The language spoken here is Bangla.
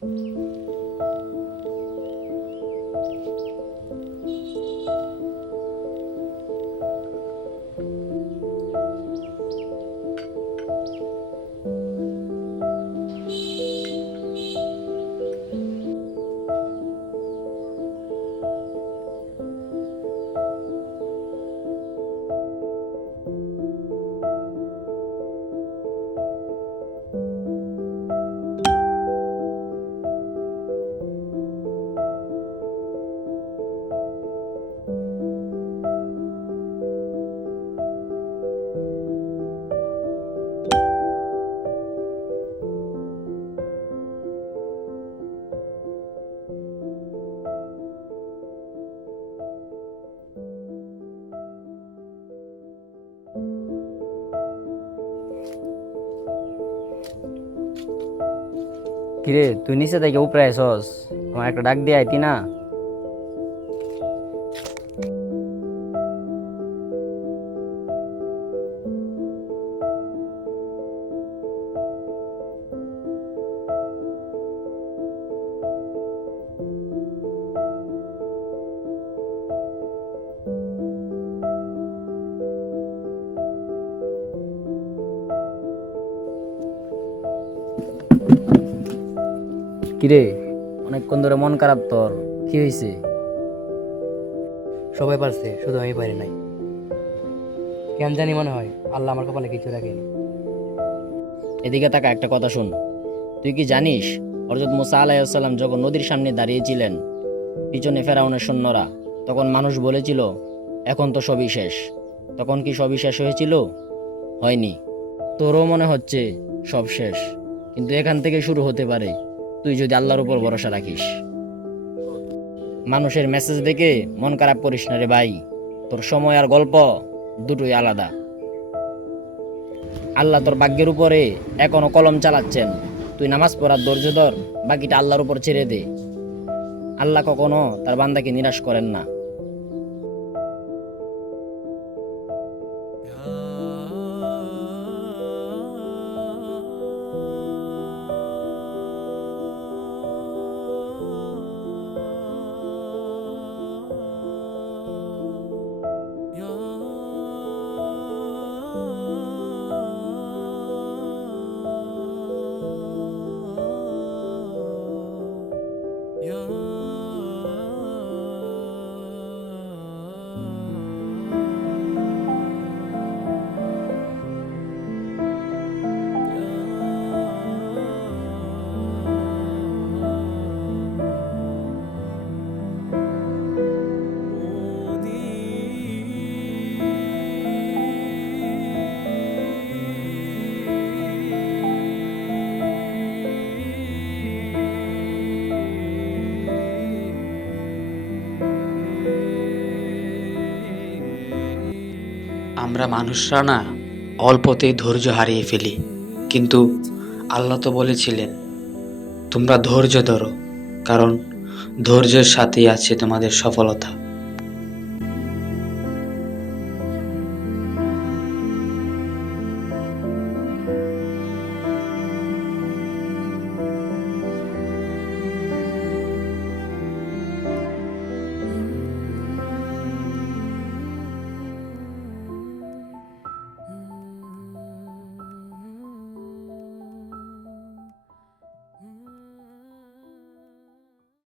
কিরে, তুই নিচে থেকে উপরে আইসস, আমার একটা ডাক দিয়ে আইতি না? কিরে, অনেকক্ষণ ধরে মন খারাপ তোর, কি হয়েছে? সবাই পারছে, শুধু আমি পারি নাই। কেন জানি মনে হয় আল্লাহ আমার কপালে কিছু রাখেনি। এদিকে তাকা, একটা কথা শুন। তুই কি জানিস হযরত মুসা আলাইহিস সালাম যখন নদীর সামনে দাঁড়িয়েছিলেন, পিছনে ফেরাউনের সৈন্যরা, তখন মানুষ বলেছিল এখন তো সবই শেষ। তখন কি সবই শেষ হয়েছিল? হয়নি। তোরও মনে হচ্ছে সব শেষ, কিন্তু এখান থেকে শুরু হতে পারে, তুই যদি আল্লাহর উপর ভরসা রাখিস। মানুষের মেসেজ দেখে মন খারাপ করিস না রে ভাই, তোর সময় আর গল্প দুটোই আলাদা। আল্লাহ তোর ভাগ্যের উপরে এখনো কলম চালাচ্ছেন। তুই নামাজ পড়ার ধৈর্য ধর, বাকিটা আল্লাহর উপর ছেড়ে দে। আল্লাহ কখনো তার বান্দাকে নিরাশ করেন না। আমরা মানুষরা না অল্পতেই ধৈর্য হারিয়ে ফেলি, কিন্তু আল্লাহ তো বলেছিলেন তোমরা ধৈর্য ধরো, কারণ ধৈর্যের সাথেই আছে তোমাদের সফলতা।